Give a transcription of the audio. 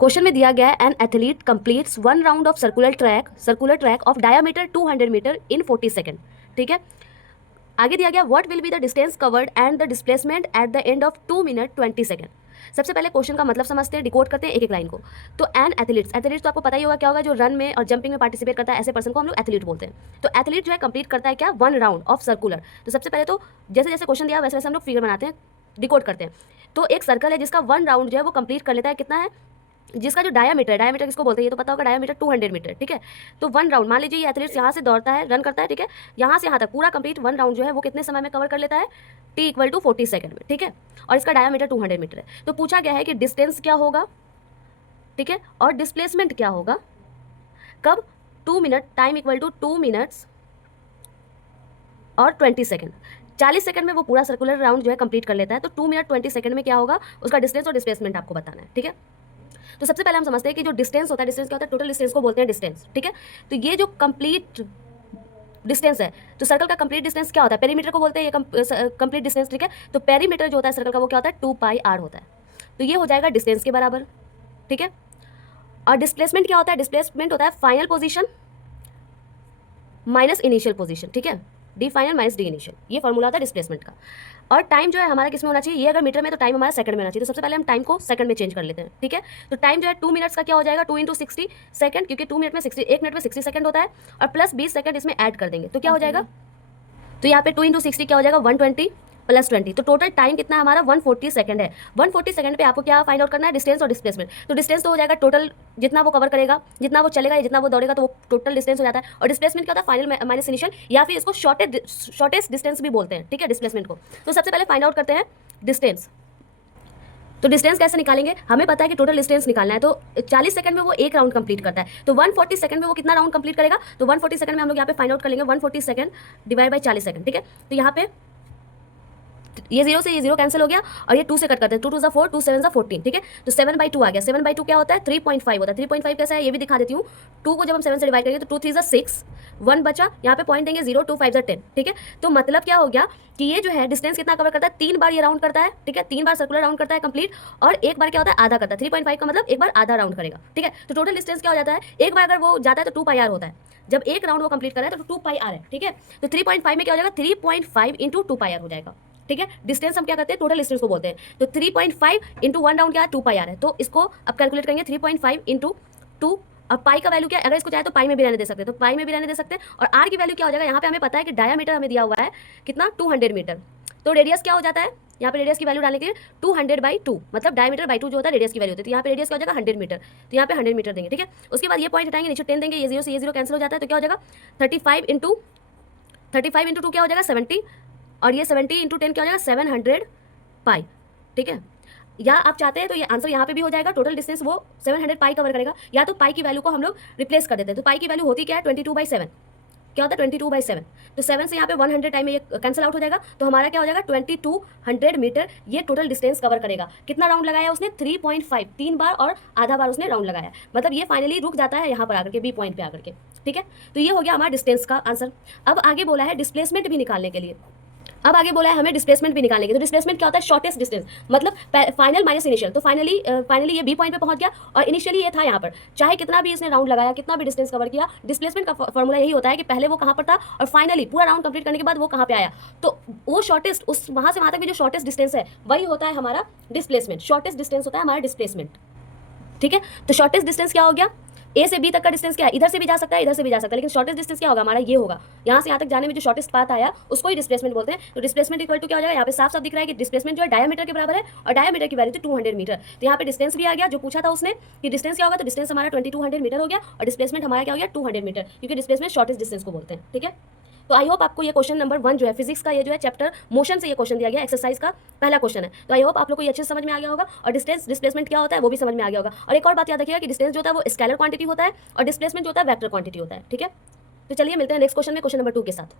Question में दिया गया है an athlete completes 1 round of circular track of diameter 200 metre in 40 second. ठीक है, आगे दिया गया what will be the distance covered and the displacement at the end of 2 minute 20 second. सबसे पहले क्वेश्चन का मतलब समझते हैं, डिकोड करते हैं एक एक लाइन को। तो एन एथलीट तो आपको पता ही होगा क्या होगा, जो रन में और जंपिंग में पार्टिसिपेट करता है, ऐसे पर्सन को हम लोग एथलीट बोलते हैं। तो एथलीट जो है कंप्लीट करता है क्या, 1 राउंड ऑफ सर्कुलर। तो सबसे पहले तो जैसे जैसे क्वेश्चन दिया वैसे वैसे हम लोग फिगर बनाते हैं, डिकोड करते हैं। तो एक सर्कल है जिसका 1 राउंड जो है वो कंप्लीट कर लेता है, कितना है, जिसका जो डायमीटर किसको बोलते हैं, ये तो पता होगा, डायमीटर 200 मीटर। ठीक है, तो 1 राउंड, मान लीजिए ये एथलीट्स यहाँ से दौड़ता है, रन करता है, ठीक है, यहाँ से यहाँ तक पूरा कंप्लीट 1 राउंड जो है वो कितने समय में कवर कर लेता है, t = 40 सेकंड में। ठीक है, और इसका डायमीटर 200 मीटर है। तो पूछा गया है कि डिस्टेंस क्या होगा, ठीक है, और डिस्प्लेसमेंट क्या होगा, कब, 2 मिनट, टाइम = 2 मिनट्स और 20 सेकंड। 40 सेकंड में वो पूरा सर्कुलर राउंड जो है कंप्लीट कर लेता है। तो 2 मिनट 20 सेकंड में क्या होगा, उसका डिस्टेंस और डिस्प्लेसमेंट आपको बताना है। ठीक है, तो सबसे पहले हम समझते हैं कि जो डिस्टेंस होता है, डिस्टेंस क्या होता है, टोटल डिस्टेंस को बोलते हैं डिस्टेंस। ठीक है, तो ये जो कंप्लीट डिस्टेंस है, तो सर्कल का कंप्लीट डिस्टेंस क्या होता है, पेरीमीटर को बोलते हैं ये कंप्लीट डिस्टेंस। ठीक है, तो पेरीमीटर जो होता है सर्कल का वो क्या होता है, 2πr होता है। तो ये हो जाएगा डिस्टेंस के बराबर। ठीक है, और डिस्प्लेसमेंट क्या होता है, डिस्प्लेसमेंट होता है final position minus initial position. ठीक है, D final minus D initial, ये फॉर्मूला होता है डिस्प्लेसमेंट का। और टाइम जो है हमारा किस में होना चाहिए, ये अगर मीटर में तो टाइम हमारा सेकंड में होना चाहिए। तो सबसे पहले हम टाइम को सेकंड में चेंज कर लेते हैं। ठीक है, तो टाइम जो है 2 मिनट्स का क्या हो जाएगा, 2 × 60 सेकंड, क्योंकि 2 मिनट में 60, 1 मिनट में 60 सेकंड होता है, और प्लस 20 सेकंड इसमें ऐड कर देंगे तो क्या हो जाएगा, तो यहाँ पे 2 × 60 क्या हो जाएगा, 120 + 20। तो टोटल टाइम कितना हमारा 140 सेकंड है। 140 सेकंड पे आपको क्या फाइंड आउट करना है, डिस्टेंस और डिस्प्लेसमेंट। तो डिस्टेंस तो हो जाएगा टोटल, जितना वो कवर करेगा, जितना वो चलेगा, जितना वो दौड़ेगा, तो वो टोटल डिस्टेंस हो जाता है। और डिस्प्लेसमेंट क्या होता है, फाइनल माइनस इनिशियल, या फिर इसको शॉर्टेस्ट डिस्टेंस भी बोलते हैं। ठीक है, डिस्प्लेसमेंट को। तो सबसे पहले फाइंड आउट करते हैं डिस्टेंस। तो डिस्टेंस कैसे निकालेंगे, हमें पता है कि टोटल डिस्टेंस निकालना है। तो 40 सेकंड में वो एक राउंड कंप्लीट करता है, तो 140 सेकंड में वो कितना राउंड कंप्लीट करेगा, तो 140 सेकंड में हम लोग यहाँ पे फाइंड आउट कर लेंगे 140 सेकंड डिवाइड बाय 40 सेकंड। ठीक है, तो यहाँ पे ये 0 से ये 0 कैंसिल हो गया, और ये 2 से कट करते हैं, 2 × 2 = 4, 2 × 7 = 14। ठीक है, तो 7/2 आ गया। 7/2 क्या होता है, 3.5 होता है। 3.5 कैसा है ये भी दिखा देती हूँ। 2 को जब हम 7 से डिवाइड करेंगे तो 2 × 3 = 6, 1 बचा, यहाँ पे पॉइंट देंगे 0, 2 × 5 = 10। ठीक है, तो मतलब क्या हो गया कि ये जो है डिस्टेंस कितना कवर करता है, 3 बार ये राउंड करता है। ठीक है, 3 बार सर्कुलर राउंड करता है कंप्लीट, और एक बार क्या होता है, आधा करता है। 3.5 का मतलब एक बार आधा राउंड करेगा। ठीक है, तो टोटल डिस्टेंस क्या हो जाता है, एक बार अगर वो जाता है तो 2πr होता है। जब एक राउंड वो कंप्लीट कर रहा है तो 2πr है। ठीक है, तो 3.5 में क्या हो जाएगा, 3.5 × 2πr हो जाएगा। ठीक है, डिस्टेंस हम क्या करते हैं, टोटल डिस्टेंस को बोलते हैं। तो 3.5 × 1 राउंड क्या है, 2πr है। तो इसको अब कैलकुलेट करेंगे, 3.5 × 2। अब पाई का वैल्यू क्या है, अगर इसको चाहे तो पाई में भी रहने दे सकते हैं, तो पाई में भी रहने दे सकते हैं। और आर की वैल्यू क्या हो जाएगा, यहाँ पे हमें पता है कि डायमीटर हमें दिया हुआ है कितना, 200 मीटर। तो रेडियस क्या हो जाता है, यहाँ पे रेडियस की वैल्यू डालने के लिए 200/2, मतलब डायमीटर बाई 2 जो होता है रेडियस की वैल्यू होती है। तो यहाँ पे रेडियस क्या हो जाएगा, 100 मीटर। तो यहाँ पे 100 मीटर देंगे। ठीक है, उसके बाद ये पॉइंट हटाएंगे, नीचे 10 देंगे, ये 0 से ये 0 कैंसिल हो जाता है, तो क्या हो जाएगा, 35 × 2 क्या हो जाएगा, 70, और ये 70 × 10 क्या हो जाएगा, 700 पाई। ठीक है, या आप चाहते हैं तो ये आंसर यहाँ पे भी हो जाएगा, टोटल डिस्टेंस वो 700 पाई कवर करेगा। या तो पाई की वैल्यू को हम लोग रिप्लेस कर देते हैं। तो पाई की वैल्यू होती क्या है, 22/7। क्या होता है, 22/7। तो 7 से यहाँ पे 100 टाइम में ये कैंसिल आउट हो जाएगा, तो हमारा क्या हो जाएगा, 2200 मीटर ये टोटल डिस्टेंस कवर करेगा। कितना राउंड लगाया उसने, 3.5, 3 बार और आधा बार उसने राउंड लगाया। मतलब ये फाइनली रुक जाता है यहाँ पर आकर के, बी पॉइंट पे आकर के। ठीक है, तो ये हो गया हमारा डिस्टेंस का आंसर। अब आगे बोला है डिस्प्लेसमेंट भी निकालने के लिए। अब आगे बोला है हमें डिस्प्लेसमेंट भी निकालने की। तो डिस्प्लेसमेंट क्या होता है, शॉर्टेस्ट डिस्टेंस, मतलब फाइनल माइनस इनिशियल। तो फाइनली ये बी पॉइंट पे पहुंच गया, और इनिशियली ये था यहाँ पर। चाहे कितना भी इसने राउंड लगाया, कितना भी डिस्टेंस कवर किया, डिस्प्लेसमेंट का फॉर्मूला यही होता है कि पहले वो कहाँ पर था, और फाइनली पूरा राउंड कंप्लीट करने के बाद वो कहाँ पे आया। तो वो शॉर्टेस्ट, उस वहाँ से वहाँ तक भी जो शॉर्टेस्ट डिस्टेंस है वही होता है हमारा डिस्प्लेसमेंट। शॉर्टेस्ट डिस्टेंस होता है हमारा डिस्प्लेसमेंट। ठीक है, तो शॉर्टेस्ट डिस्टेंस क्या हो गया, ए से बी तक का डिस्टेंस क्या है, इधर से भी जा सकता है, इधर से भी जा सकता है, लेकिन शॉर्टेस्ट डिस्टेंस क्या होगा हमारा, ये होगा। यहाँ से यहाँ तक जाने में जो शॉर्टेस्ट पाथ आया उसको ही डिस्प्लेसमेंट बोलते हैं। तो डिस्प्लेसमेंट इक्वल टू क्या हो जाएगा, यहाँ पे साफ साफ दिख रहा है कि डिस्प्लेसमेंट जो है डायमीटर के बराबर है, और डायमीटर की वैल्यू थी 200 मीटर। तो यहाँ पे डिस्टेंस भी आ गया, जो पूछा था उसने कि डिस्टेंस क्या होगा, तो डिस्टेंस हमारा 2200 मीटर हो गया, और डिस्प्लेसमेंट हमारा क्या हो गया, 200 मीटर, क्योंकि डिस्प्लेसमेंट शॉर्टेस्ट डिस्टेंस को बोलते हैं। ठीक है, तो आई होप आपको ये क्वेश्चन नंबर 1 जो है फिजिक्स का, ये जो है चैप्टर मोशन से ये क्वेश्चन दिया गया, एक्सरसाइज का पहला क्वेश्चन है। तो आई होप आप लोग को ये अच्छे से समझ में आ गया होगा, और डिस्टेंस डिस्प्लेसमेंट क्या होता है वो भी समझ में आ गया होगा। और एक और बात याद रखिएगा कि डिस्टेंस जो होता है वो स्केलर क्वांटिटी होता है, और डिस्प्लेसमेंट जो होता है वेक्टर क्वांटिटी होता है। ठीक है, तो चलिए मिलते हैं नेक्स्ट क्वेश्चन में, क्वेश्चन नंबर 2 के साथ।